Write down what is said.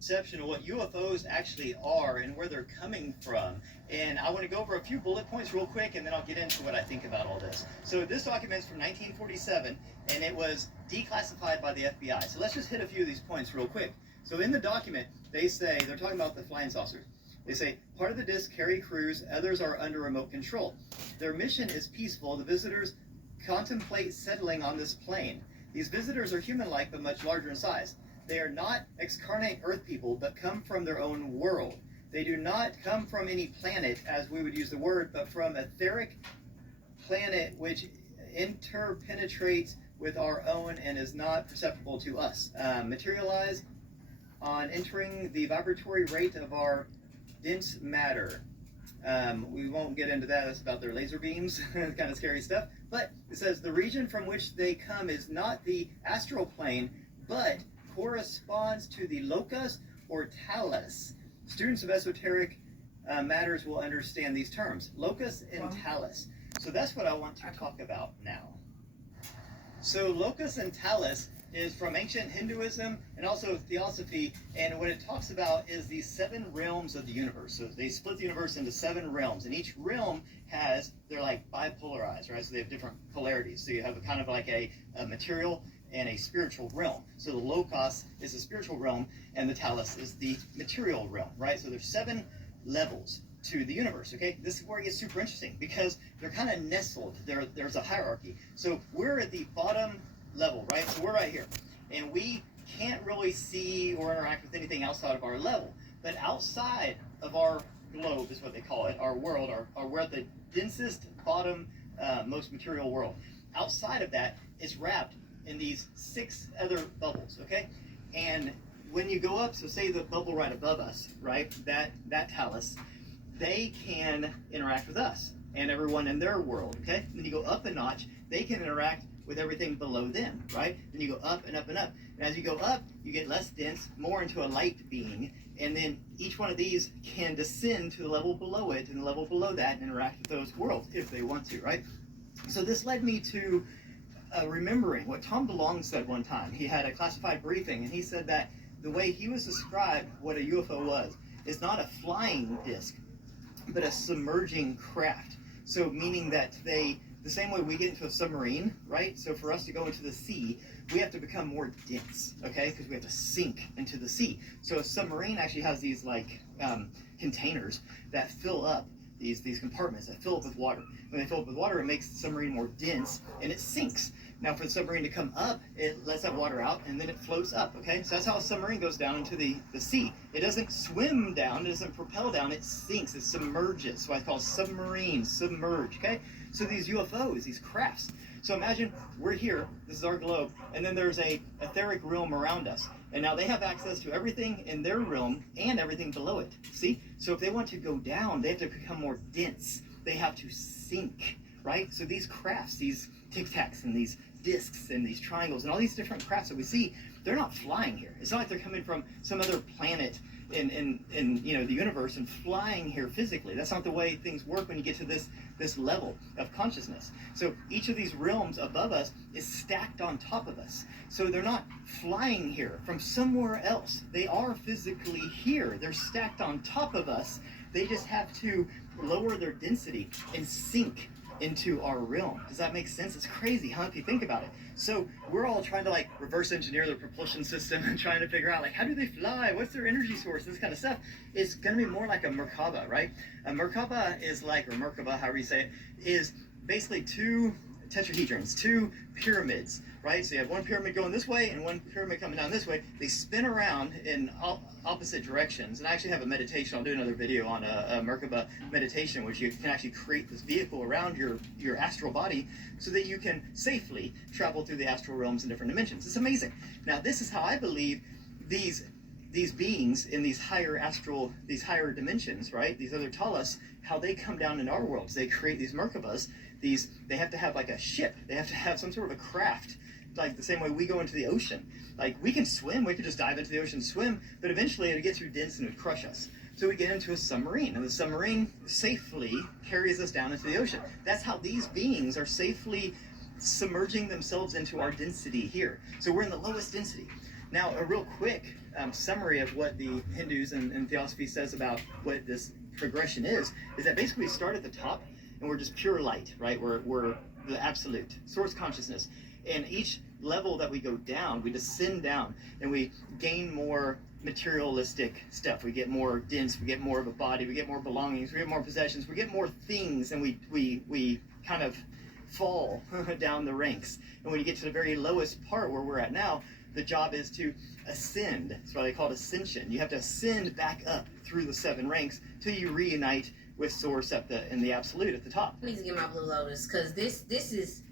Perception of what UFOs actually are and where they're coming from. And I want to go over a few bullet points real quick, and then I'll get into what I think about all this. So this document's from 1947, and it was declassified by the FBI. So let's just hit a few of these points real quick. So in the document, they say, they're talking about the flying saucers. They say, part of the disc carry crews, others are under remote control. Their mission is peaceful. The visitors contemplate settling on this plane. These visitors are human-like, but much larger in size. They are not excarnate Earth people, but come from their own world. They do not come from any planet, as we would use the word, but from an etheric planet which interpenetrates with our own and is not perceptible to us. Materialize on entering the vibratory rate of our dense matter. We won't get into that. That's about their laser beams, kind of scary stuff. But it says the region from which they come is not the astral plane, but corresponds to the locus or talus. Students of esoteric matters will understand these terms, locus and talus. So that's what I want to talk about now. So locus and talus is from ancient Hinduism and also theosophy, and what it talks about is the 7 realms of the universe. So they split the universe into 7 realms, and each realm has, they're like bipolarized, right? So they have different polarities. So you have a kind of like a material and a spiritual realm. So the locus is the spiritual realm, and the talus is the material realm, right? So there's 7 levels to the universe, okay? This is where it gets super interesting because they're kind of nestled. There's a hierarchy. So we're at the bottom level, right? So we're right here, and we can't really see or interact with anything outside of our level. But outside of our globe is what they call it, our world, we're at the densest, bottom, most material world. Outside of that is wrapped in these 6 other bubbles, okay? And when you go up, so say the bubble right above us, right, that talus, they can interact with us and everyone in their world, okay? Then you go up a notch, they can interact with everything below them, right? Then you go up and up and up. And as you go up, you get less dense, more into a light being, and then each one of these can descend to the level below it and the level below that and interact with those worlds if they want to, right? So this led me to remembering what Tom DeLonge said one time. He had a classified briefing, and he said that the way he was described what a UFO was is not a flying disc, but a submerging craft. So meaning that the same way we get into a submarine, right? So for us to go into the sea, we have to become more dense, okay? Because we have to sink into the sea. So a submarine actually has these like containers that fill up, these compartments that fill up with water. When they fill up with water, it makes the submarine more dense and it sinks. Now for the submarine to come up, it lets that water out and then it floats up, okay? So that's how a submarine goes down into the sea. It doesn't swim down, it doesn't propel down, it sinks, it submerges. So I call submarine, submerge, okay? So these UFOs, these crafts. So imagine we're here, this is our globe, and then there's a etheric realm around us. And now they have access to everything in their realm and everything below it. See? So if they want to go down, they have to become more dense. They have to sink, right? So these crafts, these tic-tacs and these discs and these triangles and all these different crafts that we see, they're not flying here. It's not like they're coming from some other planet in you know the universe and flying here physically. That's not the way things work when you get to this level of consciousness. So each of these realms above us is stacked on top of us. So they're not flying here from somewhere else. They are physically here. They're stacked on top of us. They just have to lower their density and sink into our realm. Does that make sense? It's crazy, huh, if you think about it. So we're all trying to like reverse engineer their propulsion system and trying to figure out like how do they fly? What's their energy source? This kind of stuff. It's going to be more like a Merkaba, right? A Merkaba is like, or Merkaba, however you say it, is basically 2 tetrahedrons, 2 pyramids, right? So you have one pyramid going this way and one pyramid coming down this way. They spin around in opposite directions. And I actually have a meditation. I'll do another video on a Merkaba meditation, which you can actually create this vehicle around your astral body so that you can safely travel through the astral realms in different dimensions. It's amazing. Now, this is how I believe these beings in these higher astral, these higher dimensions, right? These other Talas, how they come down in our worlds. They create these Merkabas. They have to have like a ship. They have to have some sort of a craft, like the same way we go into the ocean. Like we can swim, we could just dive into the ocean and swim, but eventually it would get too dense and it would crush us. So we get into a submarine, and the submarine safely carries us down into the ocean. That's how these beings are safely submerging themselves into our density here. So we're in the lowest density. Now, a real quick summary of what the Hindus and Theosophy says about what this progression is that basically we start at the top and we're just pure light, right? We're the absolute source consciousness. And each level that we go down, we descend down and we gain more materialistic stuff. We get more dense, we get more of a body, we get more belongings, we get more possessions, we get more things, and we kind of fall down the ranks. And when you get to the very lowest part where we're at now, the job is to ascend. That's why they call it ascension. You have to ascend back up through the 7 ranks till you reunite with source in the absolute at the top. I need to get my blue lotus, because this is